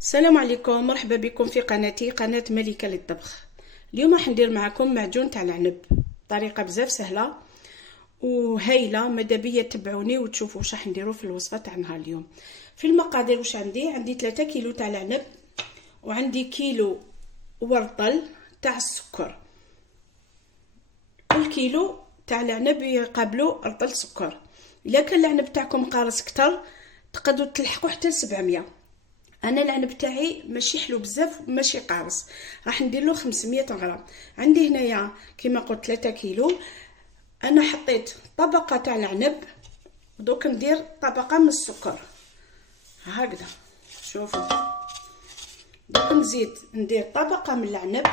السلام عليكم، مرحبا بكم في قناتي قناة ملكة للطبخ. اليوم راح ندير معكم معجون تاع العنب، طريقة بزاف سهلة وهايلة. ماذا بيا تبعوني وتشوفوا واش راح نديروا في الوصفة تاعنا اليوم. في المقادير واش عندي 3 كيلو تاع العنب، وعندي كيلو ورطل تاع السكر. كل كيلو تاع العنب يقابلو رطل سكر. الا كان العنب تاعكم قارص كتر تقدروا تلحقوا حتى 700. انا العنب تاعي ماشي حلو بزاف ماشي قارص، راح ندير له 500 غرام. عندي هنايا كما قلت 3 كيلو. انا حطيت طبقه تاع العنب ودوك ندير طبقه من السكر هكذا. شوفوا دوك نزيد ندير طبقه من العنب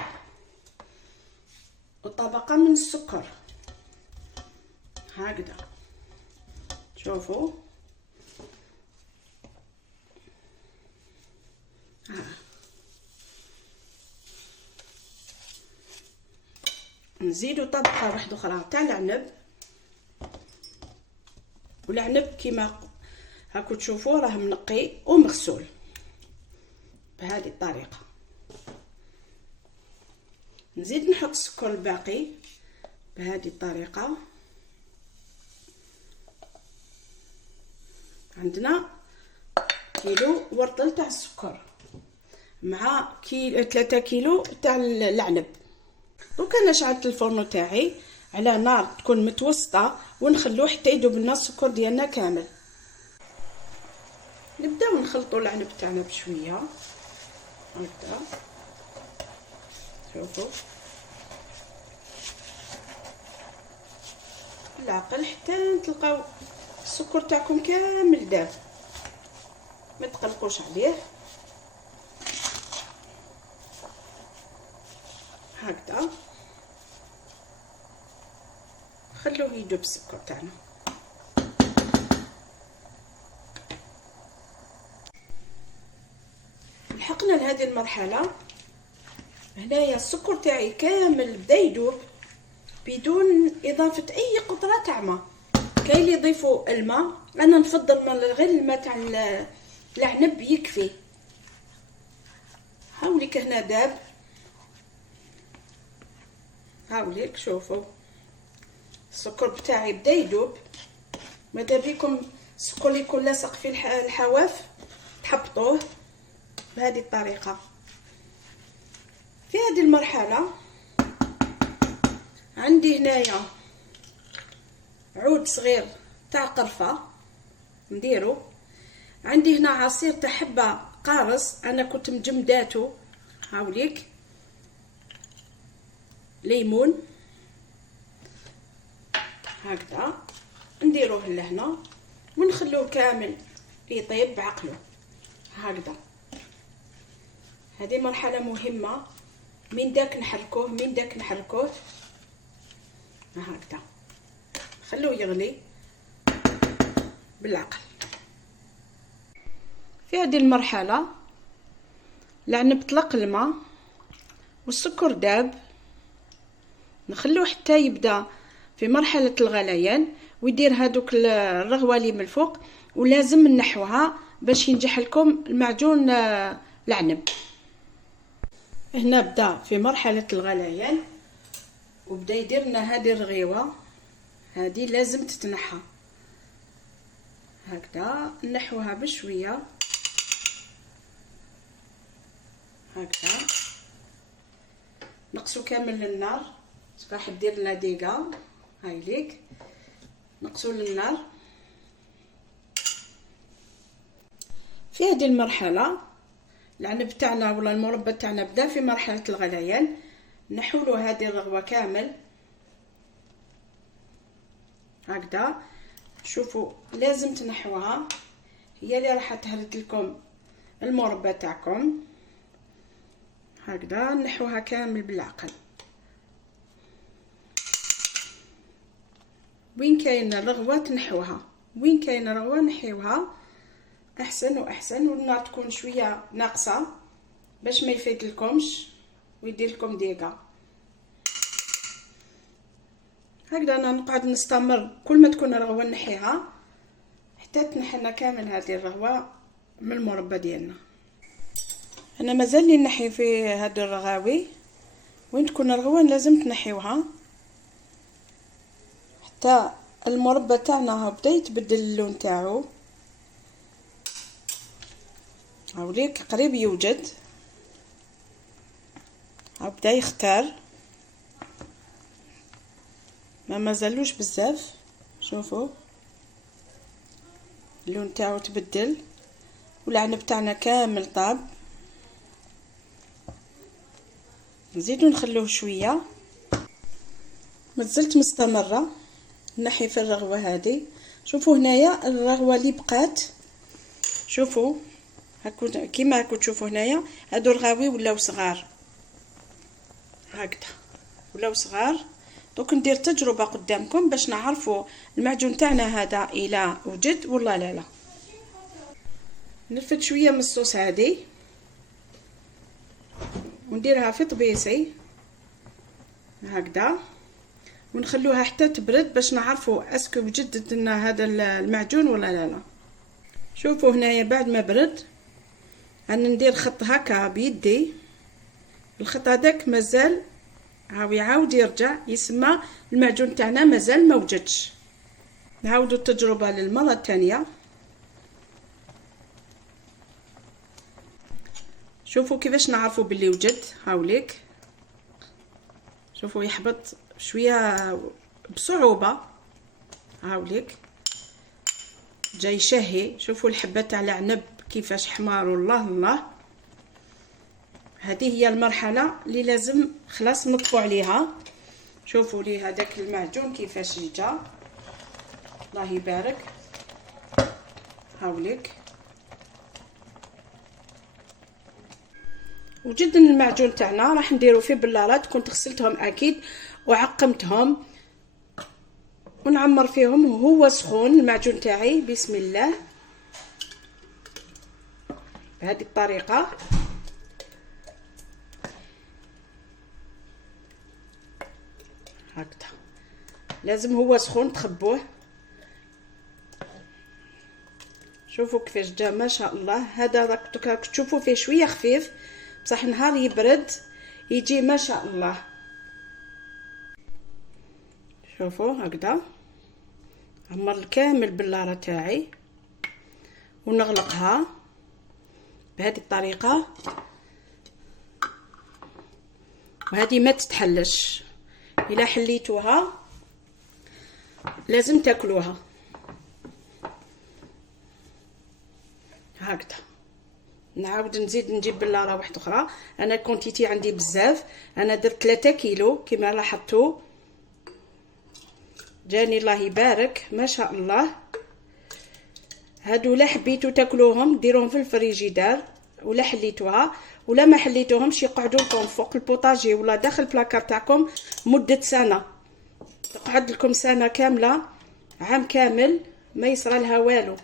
وطبقه من السكر هكذا. شوفوا نزيدو طبقه واحده اخرى تاع العنب. والعنب كيما هاكو تشوفوا راه منقي ومغسول بهذه الطريقه. نزيد نحط السكر الباقي بهذه الطريقه. عندنا كيلو ورطل تاع السكر مع 3 كيلو تاع العنب. دونك انا شعلت الفرن تاعي على نار تكون متوسطه ونخلوه حتى يذوب لنا السكر ديالنا كامل. نبداو نخلطوا العنب تاعنا بشويه هكذا. شوفوا بالعقل حتى تلقاو السكر تاعكم كامل داب، ما تقلقوش عليه هكذا. خلوه يذوب السكر تاعنا. لحقنا لهذه المرحله. هنايا السكر تاعي كامل بدا يذوب بدون اضافه اي قطره تاع ماء. كاين اللي يضيفوا الماء، انا نفضل غير الماء تاع العنب يكفي. هاوليك هنا داب، هاوليك شوفوا السكر بتاعي بدا يذوب. ماذا بيكم السكر يكون لاصق في الحواف تحبطوه بهذه الطريقه. في هذه المرحله عندي هنايا عود صغير تاع قرفه نديرو. عندي هنا عصير تاع حبه قارص انا كنت مجمداتو هاوليك. ليمون هكذا نديروه لهنا ونخلوه كامل يطيب بعقله هكذا. هذه مرحله مهمه، من داك نحركوه هكذا. خلوه يغلي بالعقل. في هذه المرحله العنب طلق الماء والسكر داب. نخلوه حتى يبدا في مرحله الغليان ويدير هذوك الرغوه اللي من الفوق، ولازم نحوها باش ينجح لكم المعجون العنب. هنا بدا في مرحله الغليان وبدا يدير لنا هذه الرغيوه، هذه لازم تتنحى هكذا. نحوها بشويه هكذا. نقصوا كامل النار راح دير لنا ديقه. هاي ليك نقصوا للنار. في هذه المرحله العنب تاعنا ولا المربى تاعنا بدا في مرحله الغليان. نحولوا هذه الرغوه كامل هكذا. شوفوا لازم تنحوها، هي اللي راح تهرد لكم المربى تاعكم هكذا. نحوها كامل بالعقل. وين كاين رغوه تنحوها، وين كاين رغوه نحيوها احسن واحسن. والنار تكون شويه ناقصه باش ما يفيد لكمش ويدير لكم ديقه هكذا. انا نقعد نستمر كل ما تكون رغوه نحيها حتى تنحنا كامل هذه الرغوه من المربى ديالنا. انا مازال لي نحي في هاد الرغاوي، وين تكون الرغوه لازم تنحيوها حتى المربى تاعنا بدا يتبدل اللون تاعو. هاوليك قريب يوجد، بدا يختار، ما مازالوش بزاف. شوفوا اللون تاعو تبدل، والعنب تاعنا كامل طاب. نزيدو نخلوه شويه. مازلت مستمره نحي في الرغوه هذه. شوفوا هنايا الرغوه اللي بقات، شوفوا هاكو كيما هاكو تشوفوا هنايا هادو الرغاوي ولاو صغار هكذا، ولاو صغار. دوك ندير تجربه قدامكم باش نعرفوا المعجون تاعنا هذا الى وجد ولا لا. نرفد شويه من الصوص هذه ونديرها في طبيسي هكذا، ونخلوها حتى تبرد باش نعرفوا اسكو وجد لنا هذا المعجون ولا لا. شوفوا هنايا بعد ما برد انا ندير خط هكا بيدي، الخط هذاك مازال هاو يعاود يرجع، يسمى المعجون تاعنا مازال ما وجدش. نعاودوا التجربه للمره الثانيه. شوفوا كيفاش نعرفوا باللي وجد. هاوليك شوفوا يحبط شويه بصعوبه، هاوليك جاي شهي. شوفوا الحبه تاع العنب كيفاش حمار، والله الله. هذه هي المرحله اللي لازم خلاص نطفو عليها. شوفوا لي هذاك المعجون كيفاش جا، الله يبارك. هاوليك وجد المعجون تاعنا راح نديرو فيه بلارات. كنت غسلتهم اكيد وعقمتهم، ونعمر فيهم وهو سخون المعجون تاعي. بسم الله، بهذه الطريقه. هكذا لازم هو سخون تخبوه. شوفوا كيفاش جا ما شاء الله. هذا راك تشوفوا فيه شويه خفيف، بصح نهار يبرد يجي ما شاء الله. شوفوا هكذا عمر كامل البلاره تاعي، ونغلقها بهذه الطريقه. وهذه ما تتحلش، الا حليتوها لازم تاكلوها هكذا. نعاود نزيد نجيب بلاره واحده اخرى. انا الكونتيتي عندي بزاف، انا درت 3 كيلو كما لاحظتوا. جاني الله يبارك ما شاء الله. هادو لا حبيتو تاكلوهم ديروهم في الفريجيدار، ولا حليتوها ولا ما حليتوهمش يقعدوا لكم فوق البوطاجي ولا داخل البلاكار تاعكم مده سنه. تقعد لكم سنه كامله، عام كامل ما يصرى لها والو.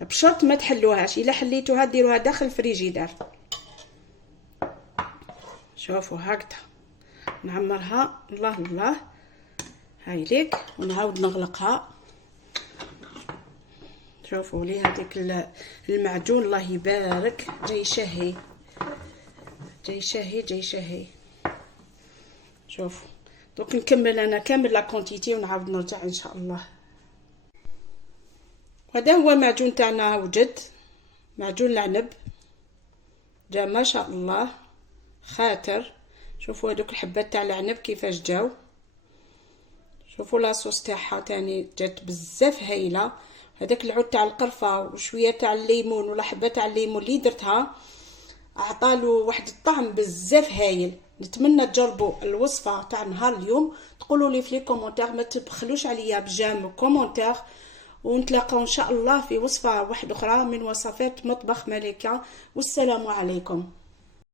بشرط ما تحلوهاش، الا حليتوها ديروها داخل الفريجيدار. شوفوا هكذا نعمرها الله الله. هاي ليك ونعاود نغلقها. شوفوا لي هذيك المعجون الله يبارك جاي شهي جاي شهي جاي شهي. شوفوا دوك نكمل انا كامل لا كونتيتي ونعاود نرجع ان شاء الله. هذا هو المعجون تاعنا وجد، معجون العنب جا ما شاء الله خاطر. شوفوا هذوك الحبات تاع العنب كيفاش جاو. شوفوا لاصوص تاعها تاني جات بزاف هايله. هذاك العود تاع القرفه وشويه تاع الليمون ولا حبه تاع الليمون اللي درتها عطالو واحد الطعم بزاف هايل. نتمنى تجربوا الوصفه تاع نهار اليوم. تقولوا لي في لي كومونتير، ما تبخلوش عليا بجام كومونتير. ونتلاقاو ان شاء الله في وصفه واحده اخرى من وصفات مطبخ ملكه. والسلام عليكم.